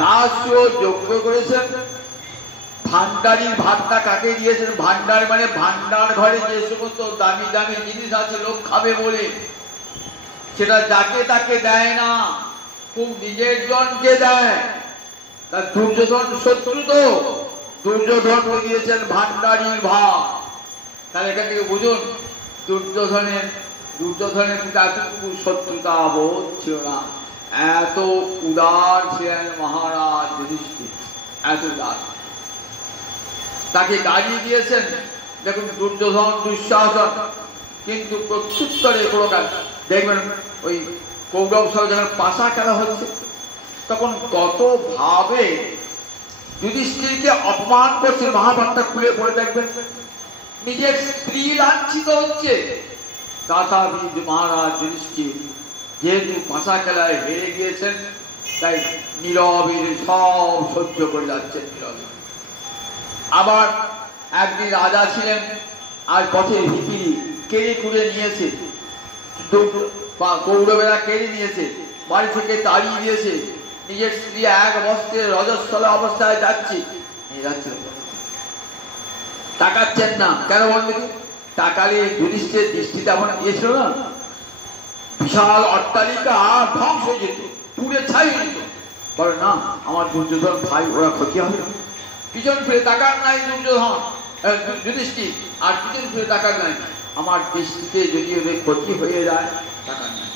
রাষ্ট্র যজ্ঞ করেছেন, ভান্ডারির ভাতটা কাকে দিয়েছেন? ভান্ডার মানে ভান্ডার ঘরে যে সমস্ত দামি দামি জিনিস আছে লোক খাবে বলে, সেটা যাকে তাকে দেয় না, খুব নিজের জনকে দেয়। তার দুর্যোধন শত্রু তো, দুর্যোধন দিয়েছেন ভান্ডারির ভাত। তাহলে এখান থেকে বুঝুন দুর্যোধনের এতটুকু শত্রুতা বোধ ছিল না। এত উদার ছিলেন মহারাজ যুধিষ্ঠির, এত উদার। তাকে গালি দিয়েছেন, দেখুন দুর্যোধন দুঃশাসন, কিন্তু প্রত্যুত্তরে কোনো কাজ দেখবেন। ওই কৌরব সহ যখন পাশা খেলা হচ্ছে, তখন কত ভাবে যুধিষ্ঠিরকে অপমান করছে। মহাভারতটা খুলে পড়ে দেখবেন, নিজের স্ত্রী লাঞ্ছিত হচ্ছে। তথাপি মহারাজ যুধিষ্ঠির যেহেতু পাশা খেলায় হেরে গিয়েছেন, তাই নীরবে সব সহ্য করে যাচ্ছেন নীরবে। আবার একদিন রাজা ছিলেন, আর পথে ভিখিরি কেড়ে কুড়ে নিয়েছে, কৌরবেরা কেড়ে নিয়েছে, বাড়ি থেকে তাড়িয়ে দিয়েছে। নিজের স্ত্রী এক বস্ত্রে রজস্বলা অবস্থায় যাচ্ছে, তাকাচ্ছেন না। কেন বলবেন? তাকালে যুধিষ্ঠিরের দৃষ্টি তেমন দিয়েছিল না, বিশাল অট্টালিকা ধ্বংস হয়ে যেত, পুড়ে ছাই হয়ে যেত। বলে না, আমার দুর্যোধন ভাই, ওরা ক্ষতি হবে না। পিছন ফিরে তাকার নাই দুর্যোধন, যুধিষ্ঠির, আর পিছন ফিরে তাকার নাই। আমার দৃষ্টিতে যদি ওদের ক্ষতি হয়ে যায়, তাকার নাই।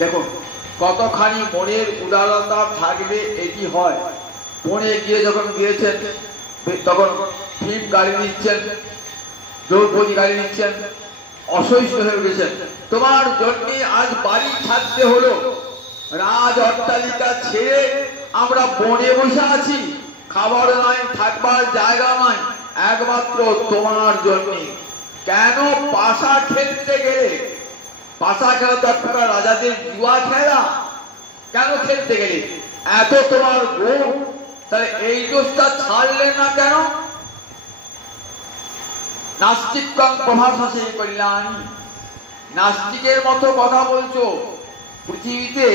দেখুন কতখানি মনের উদারতা থাকলে এটি হয়। বনে গিয়ে যখন গিয়েছেন, তখন ভীম গাড়ি নিচ্ছেন, দ্রৌপদী গাড়ি নিচ্ছেন, অসহিষ্ণু হয়ে উঠেছেন। তোমার জন্য আজ বাড়ি ছাড়তে হলো, রাজ অট্টালিকা ছেড়ে আমরা বনে বসে আছি, খাবার নাই, থাকবার জায়গা নাই, একমাত্র তোমার জন্য। কেন পাশা খেলতে গেলে? পাশা খেলা তো একটা রাজাদের জুয়া খেলা, কেন খেলতে গেলে? এত তোমার গুণ, তাহলে এই দোষটা ছাড়লে না কেন? নাস্তিকং প্রভাসে কল্যাণী, নাস্তিকের মতো কথা বলছো। পৃথিবীতে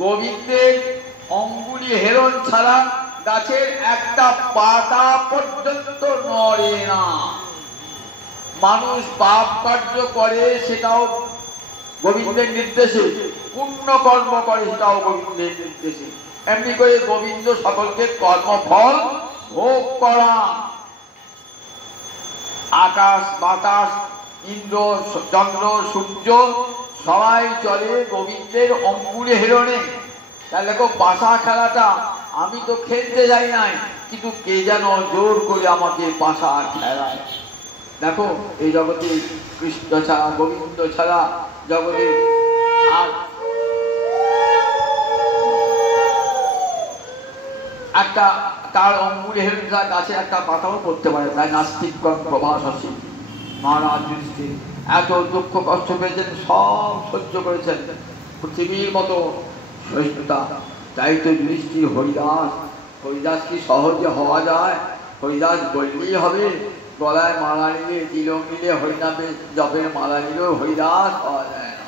গোবিন্দের অঙ্গুলি হেরণ ছাড়া গাছের একটা পাতা পর্যন্ত নড়ে না। মানুষ পাপ কার্য করে, সেটাও গোবিন্দের নির্দেশে, পুণ্য কর্ম করে, সেটাও গোবিন্দের নির্দেশে। এমনি করে গোবিন্দ সকলকে কর্মফল ভোগ করা। আকাশ বাতাস ইন্দ্র চন্দ্র সূর্য সবাই চলে গোবিন্দের অঙ্গুলি হেরণে। তাহলে দেখো পাশা খেলাটা আমি তো খেলতে যাই নাই, কিন্তু কে যেন জোর করে আমাকে পাশা খেলায়। দেখো এই জগতে কৃষ্ণ ছাড়া, গোবিন্দ ছাড়া জগতে আর একটা তার অঙ্গুলি হেরণ ছাড়া গাছে একটা পাতাও পড়তে পারে। তাই নাস্তিকগণ প্রভাসী। মহারাজ যুধিষ্ঠির এত দুঃখ কষ্ট পেয়েছেন, সব সহ্য করেছেন, পৃথিবীর মতো সহিষ্ণুতা। তাই তো যুধিষ্ঠির হরিদাস। হরিদাস কি সহজে হওয়া যায়? হরিদাস বললেই হবে? গলায় মালা নিলে, তিলক নিলে, হরিনামে জপের মালা নিলেও হরিদাস হওয়া যায় না।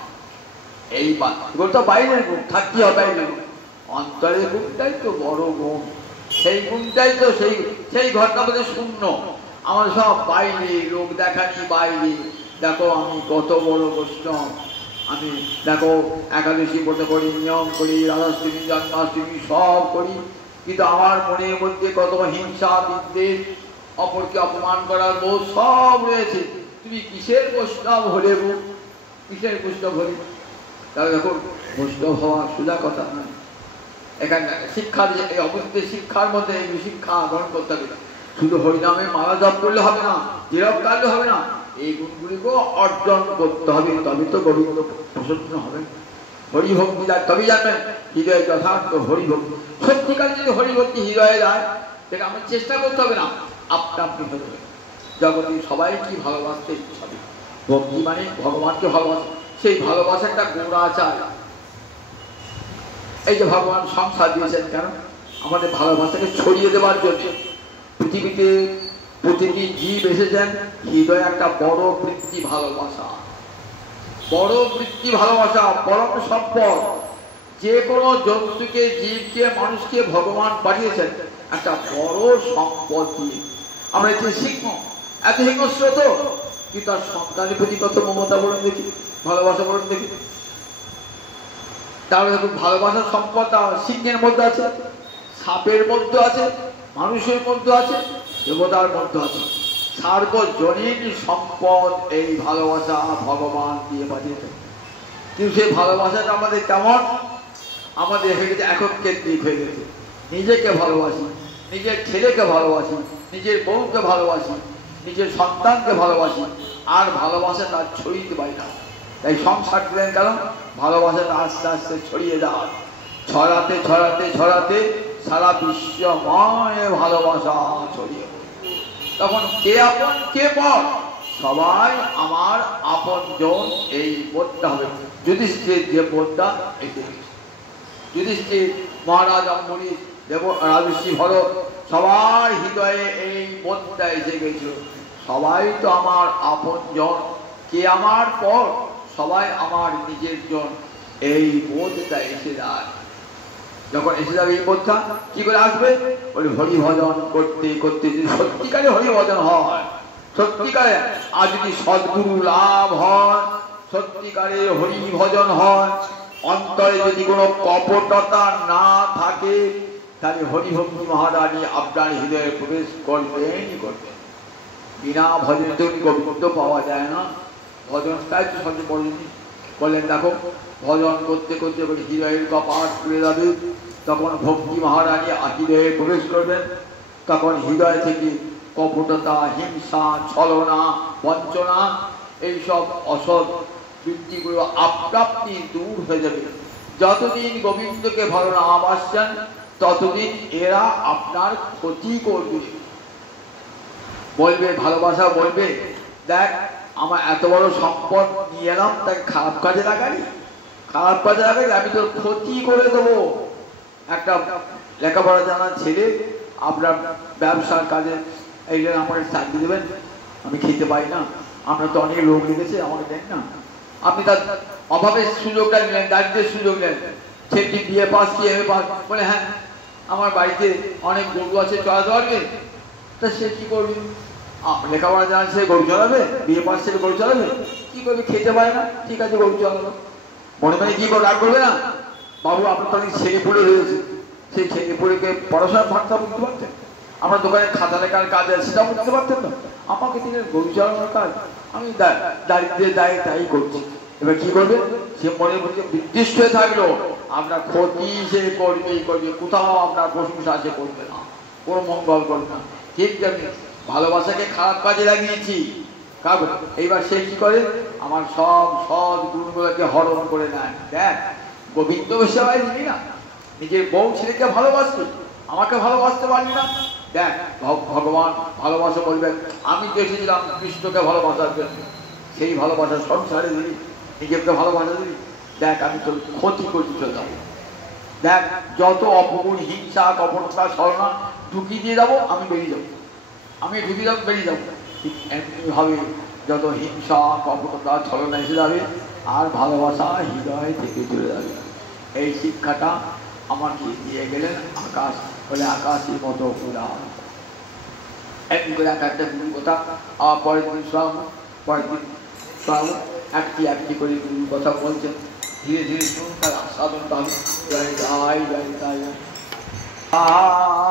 এই এগুলো তো বাইরের গুণ, থাকতে হবে বাইরের গুণ। অন্তরের গুণটাই তো বড় গুণ, সেই গুণটাই তো সেই ঘটনা বলতে শূন্য। আমার সব বাইরে, লোক দেখানি বাইরে। দেখো আমি কত বড় বৈষ্ণব, আমি দেখো একাদশী ব্রত করি, নিয়ম করি, রাধাষ্টমী জন্মাষ্টমী সব করি, কিন্তু আমার মনের মধ্যে কত হিংসা, বিদ্বেষ, অপরকে অপমান করার বোধ সব রয়েছে। তুমি কিসের বৈষ্ণব হলে গো? কিসের বৈষ্ণব হলে? তাহলে দেখো বৈষ্ণব হওয়া সোজা কথা নয়। এখানে শিক্ষার এই অবস্থিত শিক্ষার মধ্যে এই শিক্ষা গ্রহণ করতে হবে। শুধু হরিনামে মালা জপ করলে হবে না, তিলক কাটলে হবে না, এই গুণগুলিকেও অর্জন করতে হবে, তবে তো গোবিন্দ প্রসন্ন হবে। হরিভক্তি তবে জানবেন হৃদয়ে যথার্থ হরিভক্তি। সত্যিকার যদি হরিভক্তি হৃদয়ে যায়, সেটা আমার চেষ্টা করতে হবে না, আপনা আপনি হয়ে যাবে। জগতে সবাই কি ভালোবাসতে ইচ্ছা হবে। ভক্তি মানে ভগবানকে ভালোবাসা, সেই ভালোবাসাটা গোড়া চায়। এই যে ভগবান সংসার দিয়েছেন কেন? আমাদের ভালোবাসাকে ছড়িয়ে দেওয়ার জন্য। পৃথিবীতে প্রতিটি জীব এসেছেন হৃদয়ে একটা বড় বৃত্তি ভালোবাসা, বড় বৃত্তি ভালোবাসা, পরম সম্পদ। যে কোনো জন্তুকে, জীবকে, মানুষকে ভগবান পাঠিয়েছেন একটা বড় সম্পদ দিয়ে। আমরা যে সিংহ, এত হিংস্র তো, কিন্তু তার সন্তানের প্রতি কত মমতা বলুন দেখি, ভালোবাসা বলুন দেখি। তাহলে দেখুন ভালোবাসার সম্পদ সিংহের মধ্যে আছে, সাপের মধ্যে আছে, মানুষের মধ্যে আছে, দেবতার মধ্যে আছে। সার্বজনীন সম্পদ এই ভালোবাসা ভগবান দিয়ে পাঠিয়েছেন। কিন্তু সেই ভালোবাসাটা আমাদের কেমন? আমাদের হয়ে গেছে একক কেন্দ্রিক হয়ে গেছে। নিজেকে ভালোবাসি, নিজের ছেলেকে ভালোবাসি, নিজের বউকে ভালোবাসি, নিজের সন্তানকে ভালোবাসি, আর ভালোবাসাটা ছড়িয়ে পারি না। তাই সংসার দিলেন কেন? ভালোবাসাটা আস্তে আস্তে ছড়িয়ে যাওয়ার, ছড়াতে ছড়াতে ছড়াতে সারা বিশ্বময় ভালোবাসা ছড়িয়ে, তখন কে আপন কে পর সবাই আমার আপনজন, এই বোধটা হবে। যুধিষ্ঠির যে বোধটা এসে গেছে, যুধিষ্ঠির, মহারাজ অম্বরীশ, দেব রাজর্ষি ভরত, সবার হৃদয়ে এই বোধটা এসে গেছিল। সবাই তো আমার আপনজন, কে আমার পর, সবাই আমার নিজের জন, এই বোধটা এসে যায়। যখন এসে যাবে এই বোধটা, কি করে আসবে? বলে হরিভজন করতে করতে যদি সত্যিকারে হরিভজন হয়, সত্যিকারে আর যদি সদ্গুরু লাভ হয়, সত্যিকারে হরিভজন হয়, অন্তরে যদি কোনো কপটতা না থাকে, তাহলে হরিভক্তি মহারানী আপনার হৃদয়ে প্রবেশ করবেনই করবেন। বিনা ভজনে তো গোবিন্দ পাওয়া যায় না। ভজনটাই তো সবচেয়ে বড় জিনিস। বললেন দেখো ভজন করতে করতে হৃদয়ের কপাট খুলে যাবে, তখন ভক্তি মহারানী হৃদয়ে প্রবেশ করবেন। তখন হৃদয় থেকে কপটতা, হিংসা, ছলনা, বঞ্চনা, এইসব অসৎ বৃত্তিগুলো আপনি দূর হয়ে যাবে। যতদিন গোবিন্দকে ভালো না বাসছেন, ততদিন এরা আপনার ক্ষতি করবে। বলবে ভালোবাসা, বলবে দেখ আমার এত বড় সম্পদ নিয়ে এলাম, তাকে খারাপ কাজে লাগালি, খারাপ কাজে লাগালি, আমি তোর ক্ষতি করে দেবো। একটা লেখাপড়া জানা ছেলে আপনার ব্যবসার কাজে এই জন্য আমাকে চাকরি দেবেন, আমি খেতে পাই না, আমরা তো অনেক লোক লেগেছে, আমাকে দেন না। আপনি তার অভাবের সুযোগটা নিলেন, দারিদ্রের সুযোগ নেন। ছেলেটি বিএ পাস কি এমএ পাস, বলে হ্যাঁ আমার বাড়িতে অনেক গরু আছে, চড়াতে পারবে। তা সে কি করবে? লেখাপড়া জানা সে গরু চড়াবে, বিএ পাস ছেলে গরু চড়াবে, কি করবে? খেতে পারে না, ঠিক আছে গরু চড়াবে। মনে মনে কি রাগ করবে না? বাবু আপনার তো ছেলে পড়ে রয়েছে, সেই ছেলে পড়েকে পড়াশোনার ভাগটা বুঝতে পারতেন, আমার দোকানে খাতা লেখার কাজ আছে সেটাও বুঝতে পারতেন না। আমাকে তিনি গরু চড়ানোর কাজ, আমি দারিদ্রের দায় তাই করছি। এবার কি করবে? সে মনের মধ্যে বিদ্বেষ হয়ে থাকলো, আপনার ক্ষতি সে করবেই করবে, কোথাও আপনার প্রশংসা সে করবে না, কোনো মঙ্গল করবে না। ঠিক আমি ভালোবাসাকে খারাপ কাজে লাগিয়েছি, এইবার সে কি করে? আমার সব সৎ গুণগুলোকে হরণ করে নেয়। দেখ গোবিন্দ সেবায় দিলি না, নিজের বউ ছেলেকে ভালোবাসবি, আমাকে ভালোবাসতে পারবি না। দেখ ভগবান ভালোবাসা বলবেন, আমি তো এসেছিলাম কৃষ্ণকে ভালোবাসার জন্য, সেই ভালোবাসার সংসারে দিলি, নিজেকে ভালোবাসা দিলি, দেখ আমি তোর ক্ষতি করতে চলে যাবো। দেখ যত অপগুণ, হিংসা, কপটতা, ছলনা ঢুকিয়ে দিয়ে যাবো, আমি বেরিয়ে যাবো, আমি ঢুকে যাবো, বেরিয়ে যাবো। ঠিক এমনিভাবে যত হিংসা, কপটতা, ছলনা এসে যাবে, আর ভালোবাসা হৃদয় থেকে চলে যাবে। এই শিক্ষাটা আমাকে দিয়ে গেলেন আকাশ, বলে আকাশের মতো উড়ান। এমনি করে একটা গুরু কথা, পরের দিন শোনাবো, পরের দিন শোনাবো। একটি একটি করে গুরু কথা বলছেন, ধীরে ধীরে শুনুন, তার আস্বাদনটা হবে। জয় জয় জয় জয়।